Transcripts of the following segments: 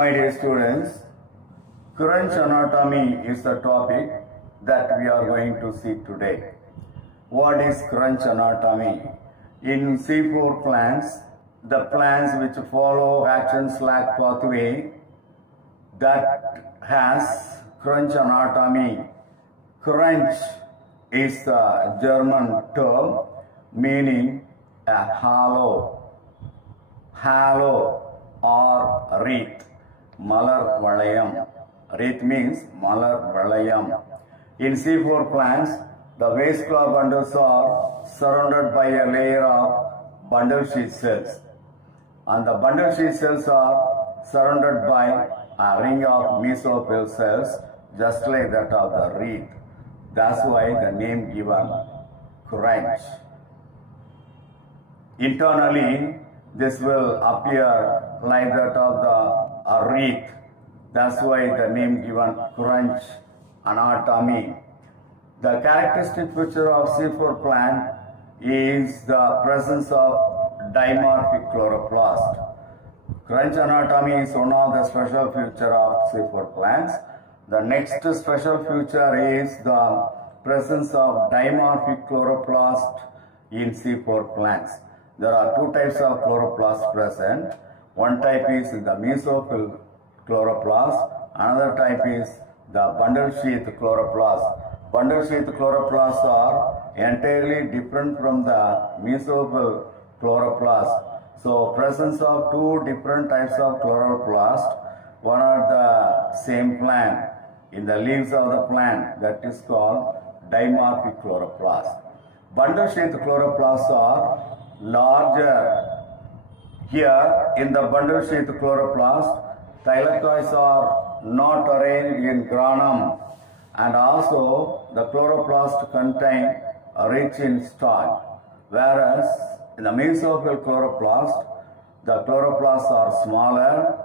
My dear students, Krench anatomy is the topic that we are going to see today. What is Krench anatomy? In C4 plants, the plants which follow action-slack pathway that has Krench anatomy. Krench is the German term meaning a hollow or wreath. Malar Valayam. Wreath means Malar Valayam. In C4 plants, the vascular bundles are surrounded by a layer of bundle sheath cells, and the bundle sheath cells are surrounded by a ring of mesophyll cells, just like that of the wreath. That's why the name given Krench. Internally, this will appear like that of the wreath. That's why the name given Krench anatomy. The characteristic feature of C4 plant is the presence of dimorphic chloroplast. Krench anatomy is one of the special features of C4 plants. The next special feature is the presence of dimorphic chloroplast in C4 plants. There are two types of chloroplast present. One type is the mesophyll chloroplast, another type is the bundle sheath chloroplast. Bundle sheath chloroplasts are entirely different from the mesophyll chloroplast. So, presence of two different types of chloroplast, one are the same plant, in the leaves of the plant, that is called dimorphic chloroplast. Bundle sheath chloroplasts are larger. Here, in the bundle sheath chloroplast, thylakoids are not arranged in granum, and also the chloroplast contain rich in starch, whereas in the mesophyll chloroplast, the chloroplasts are smaller.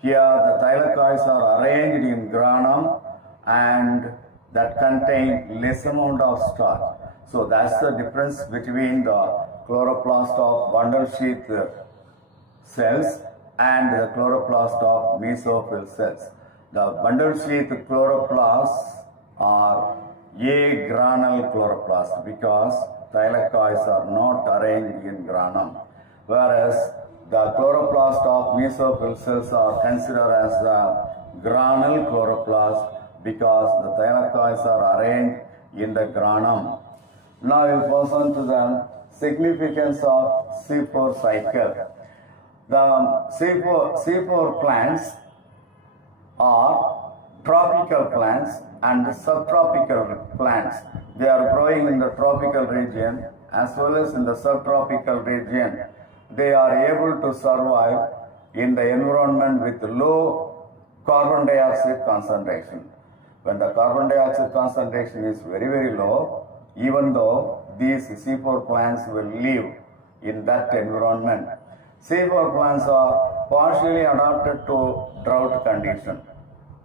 Here, the thylakoids are arranged in granum and that contain less amount of starch. So that's the difference between the chloroplast of bundle sheath cells and the chloroplast of mesophyll cells. The bundle sheath chloroplasts are agranal chloroplasts because thylakoids are not arranged in granum, whereas the chloroplast of mesophyll cells are considered as the granal chloroplast because the thylakoids are arranged in the granum. Now we'll pass on to the significance of C4 cycle. The C4 plants are tropical plants and subtropical plants. They are growing in the tropical region as well as in the subtropical region. They are able to survive in the environment with low carbon dioxide concentration. When the carbon dioxide concentration is very low, even though these C4 plants will live in that environment. C4 plants are partially adapted to drought condition.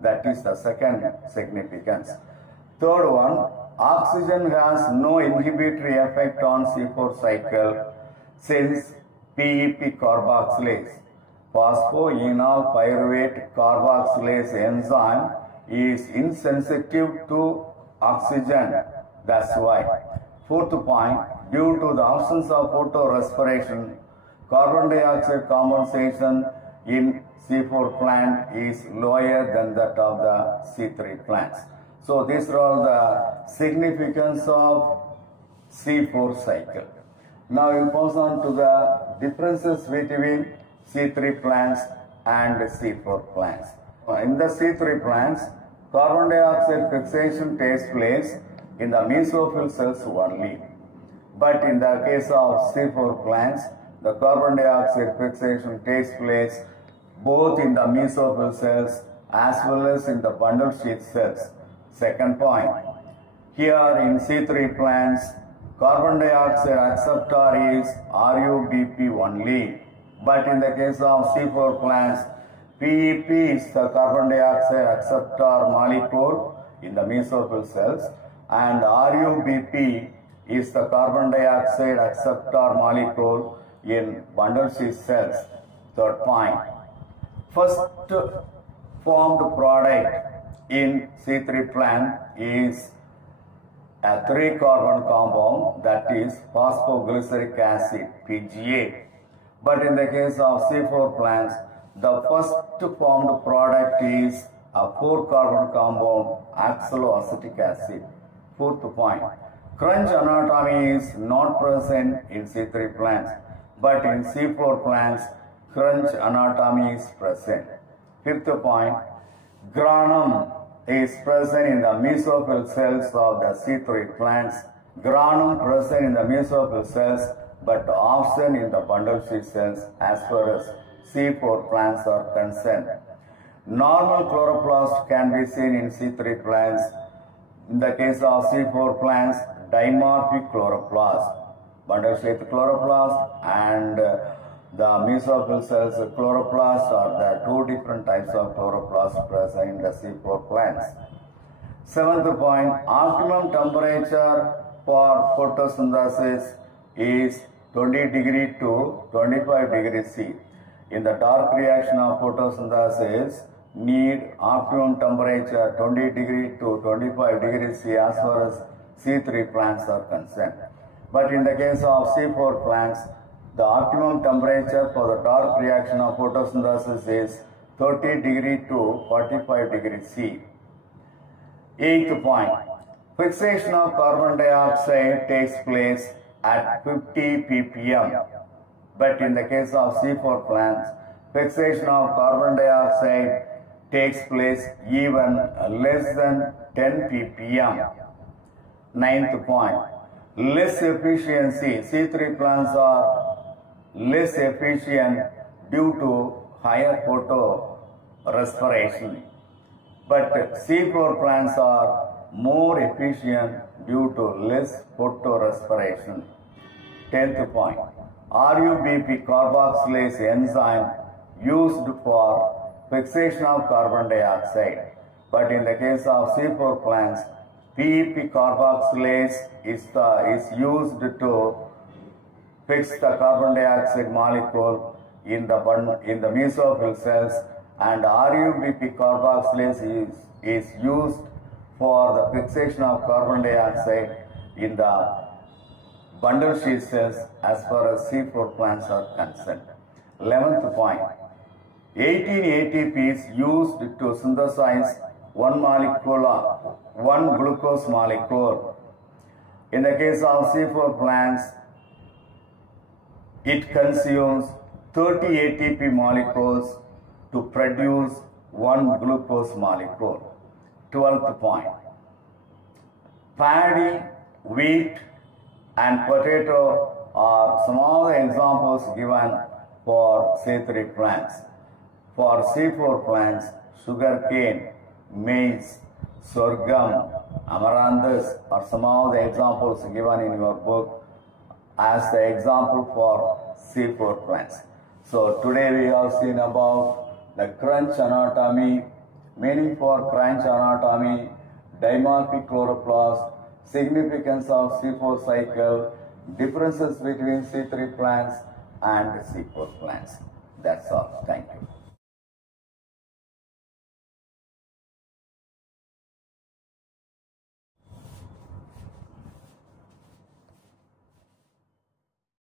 That is the second significance. Third one, oxygen has no inhibitory effect on C4 cycle since PEP carboxylase, phosphoenol pyruvate carboxylase enzyme is insensitive to oxygen. That's why. Fourth point, due to the absence of photorespiration, carbon dioxide compensation in C4 plant is lower than that of the C3 plants. So these are all the significance of C4 cycle. Now we'll pass on to the differences between C3 plants and C4 plants. In the C3 plants, carbon dioxide fixation takes place in the mesophyll cells only. But in the case of C4 plants, the carbon dioxide fixation takes place both in the mesophyll cells as well as in the bundle sheath cells. Second point, here in C3 plants, carbon dioxide acceptor is RUBP only. But in the case of C4 plants, PEP is the carbon dioxide acceptor molecule in the mesophyll cells, and RUBP is the carbon dioxide acceptor molecule in bundle sheath cells. Third point. First formed product in C3 plant is a 3-carbon compound, that is phosphoglyceric acid, PGA. But in the case of C4 plants, the first formed product is a 4-carbon compound, oxaloacetic acid. Fourth point, Krench anatomy is not present in C3 plants, but in C4 plants, Krench anatomy is present. Fifth point, granum is present in the mesophyll cells of the C3 plants. Granum present in the mesophyll cells, but absent in the bundle sheath cells as far as C4 plants are concerned. Normal chloroplast can be seen in C3 plants. In the case of C4 plants, dimorphic chloroplast, bundle sheath chloroplast and the mesophyll cells chloroplast are the two different types of chloroplast present in the C4 plants. Seventh point, optimum temperature for photosynthesis is 20 degree to 25 degree C. In the dark reaction of photosynthesis, need optimum temperature 20 degree to 25 degree C as far as C3 plants are concerned. But in the case of C4 plants, the optimum temperature for the dark reaction of photosynthesis is 30 degree to 45 degree C. Eighth point, fixation of carbon dioxide takes place at 50 ppm. But in the case of C4 plants, fixation of carbon dioxide takes place even less than 10 ppm. Ninth point, less efficiency. C3 plants are less efficient due to higher photorespiration. But C4 plants are more efficient due to less photorespiration. 10th point, RUBP carboxylase enzyme used for fixation of carbon dioxide. But in the case of C4 plants, PEP carboxylase is used to fix the carbon dioxide molecule in the mesophyll cells, and RUBP carboxylase is used for the fixation of carbon dioxide in the bundle sheath cells as far as C4 plants are concerned. 11th point, 18 ATP is used to synthesize one glucose molecule. In the case of C4 plants, it consumes 30 ATP molecules to produce one glucose molecule. 12th point, paddy, wheat and potato are some of the examples given for C3 plants. For C4 plants, sugarcane, maize, sorghum, amaranthus are some of the examples given in your book as the example for C4 plants. So today we have seen about the Krench anatomy, meaning for Krench anatomy, dimorphic chloroplast, significance of C4 cycle, differences between C3 plants and C4 plants. That's all. Thank you.